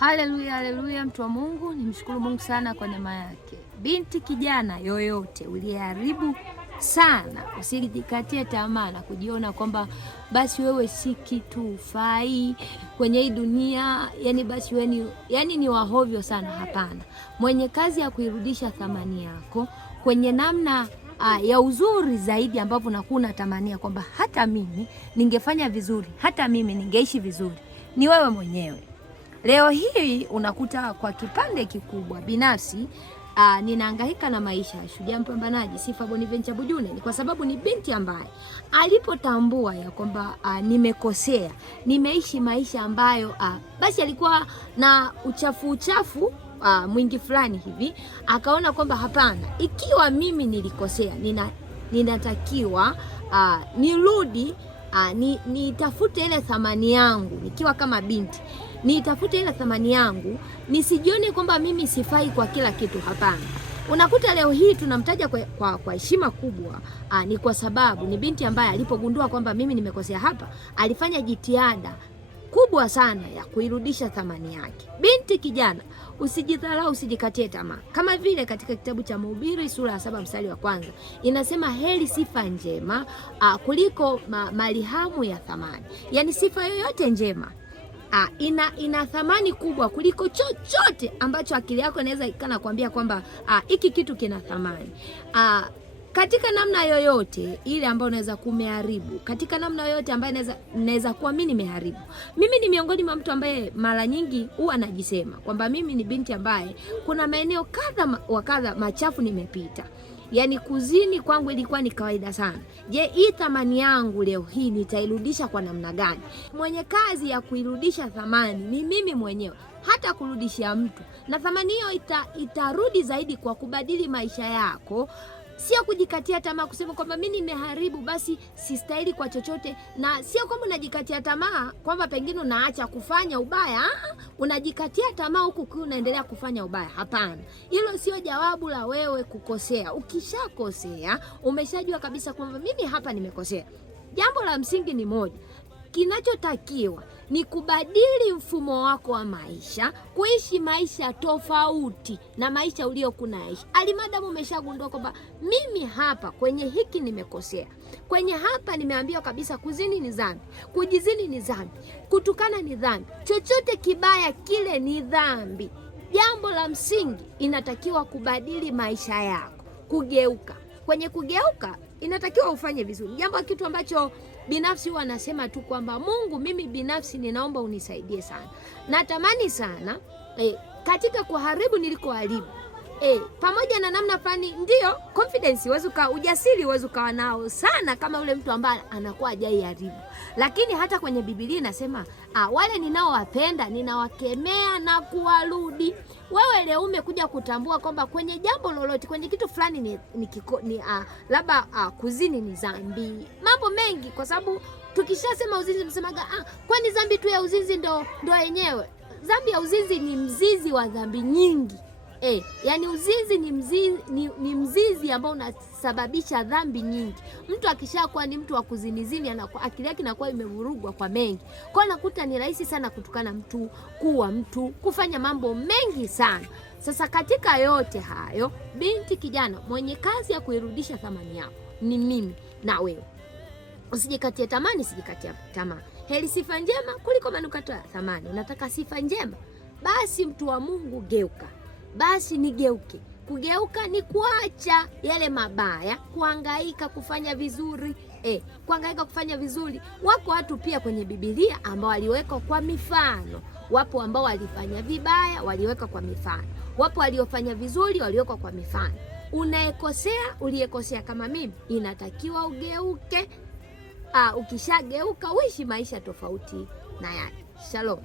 Haleluya, haleluya, mtu wa Mungu, nimshukuru Mungu sana kwa neema yake. Binti kijana yoyote uliyeharibu sana, usijikatie tamaa na kujiona kwamba basi wewe si kitu ufai kwenye hii dunia, yani basi wewe ni wahovyo sana. Hapana. Mwenye kazi ya kuirudisha thamani yako kwenye namna ya uzuri zaidi, ambapo nakuna tamania kwamba hata mimi ningefanya vizuri, hata mimi ningeishi vizuri, ni wewe mwenyewe. Leo hii unakuta kwa kipande kikubwa binafsi ninahangaika na maisha ya shujaa mpambanaji Sifa Bonaventure Bujune, ni kwa sababu ni binti ambaye alipotambua ya kwamba nimekosea, nimeishi maisha ambayo basi alikuwa na uchafu mwingi fulani hivi, akaona kwamba hapana, ikiwa mimi nilikosea, ninatakiwa nirudi, nitafute ile thamani yangu nikiwa kama binti, nitafute ile thamani yangu, nisijione kwamba mimi sifai kwa kila kitu. Hapana. Unakuta leo hii tunamtaja kwa heshima kubwa, ni kwa sababu ni binti ambaye alipogundua kwamba mimi nimekosea hapa, alifanya jitihada kubwa sana ya kuirudisha thamani yake. Binti kijana, usijidharau, usijikatie tamaa. Kama vile katika kitabu cha Mhubiri sura ya 7 mstari wa 1 inasema, heri sifa njema kuliko malihamu ya thamani. Yaani sifa yoyote njema ina thamani kubwa kuliko chochote ambacho akili yako inaweza ikana kuambia kwamba hiki kitu kina thamani. Katika namna yoyote ile ambayo unaweza kumeharibu, katika namna yoyote ambayo naweza kuwa mimi nimeharibu. Mimi ni miongoni mwa mtu ambaye mara nyingi huwa anajisema kwamba mimi ni binti ambaye kuna maeneo kadha wa kadha machafu nimepita. Yaani kuzini kwangu ilikuwa ni kawaida sana. Je, hii thamani yangu leo hii nitairudisha kwa namna gani? Mwenye kazi ya kuirudisha thamani ni mimi mwenyewe, hata kurudishia mtu. Na thamani hiyo itarudi zaidi kwa kubadili maisha yako. Sio kujikatia tamaa kusema kwamba mimi nimeharibu basi sistahili kwa chochote, na sio kwamba unajikatia tamaa kwamba pengine unaacha kufanya ubaya. Unajikatia tamaa huku unaendelea kufanya ubaya. Hapana. Hilo sio jawabu la wewe kukosea. Ukishakosea, umeshajua kabisa kwamba mimi hapa nimekosea. Jambo la msingi ni moja. Kinachotakiwa ni kubadili mfumo wako wa maisha, kuishi maisha tofauti na maisha uliokunaishi. Alimadamu umeshagundua kwamba mimi hapa kwenye hiki nimekosea, kwenye hapa nimeambiwa kabisa kuzini ni dhambi, kujizini ni dhambi, kutukana ni dhambi, chochote kibaya kile ni dhambi. Jambo la msingi, inatakiwa kubadili maisha yako, kugeuka. Kwenye kugeuka inatakiwa ufanye vizuri. Kitu ambacho binafsi huwa nasema tu kwamba Mungu, mimi binafsi ninaomba unisaidie sana. Natamani sana katika kuharibu nilikoharibu, pamoja na namna fulani, ndio confidence ujasiri uwezo kawa nao sana kama yule mtu ambaye anakuwa hajai haribu. Lakini hata kwenye Biblia inasema wale ninaowapenda ninawakemea na kuwarudi. Wewe leo umekuja kutambua kwamba kwenye jambo lolote, kwenye kitu fulani labda kuzini ni dhambi, mambo mengi, kwa sababu tukishasema uzinzi msemaga kwani dhambi tu ya uzinzi ndo yenyewe? Dhambi ya uzinzi ni mzizi wa dhambi nyingi. Yani uzinzi ni mzizi ambao unasababisha dhambi nyingi. Mtu akishakuwa ni mtu wa kuzinizini, akili yake inakuwa imevurugwa kwa mengi. Kwa nakuta ni rahisi sana kutukana mtu, kuua mtu, kufanya mambo mengi sana. Sasa katika yote hayo, binti kijana, mwenye kazi ya kuirudisha thamani yako ni mimi na wewe. Usijikatie tamaa. Heri sifa njema kuliko manukato ya thamani. Unataka sifa njema? Basi mtu wa Mungu, geuka. Basi nigeuke. Kugeuka ni kuacha yale mabaya, kuhangaika kufanya vizuri. Kuhangaika kufanya vizuri. Wako watu pia kwenye Biblia ambao waliwekwa kwa mifano. Wapo ambao walifanya vibaya, waliwekwa kwa mifano. Wapo waliofanya vizuri, waliwekwa kwa mifano. Uliyekosea kama mimi, inatakiwa ugeuke. Ukishageuka uishi maisha tofauti na yake. Shalom.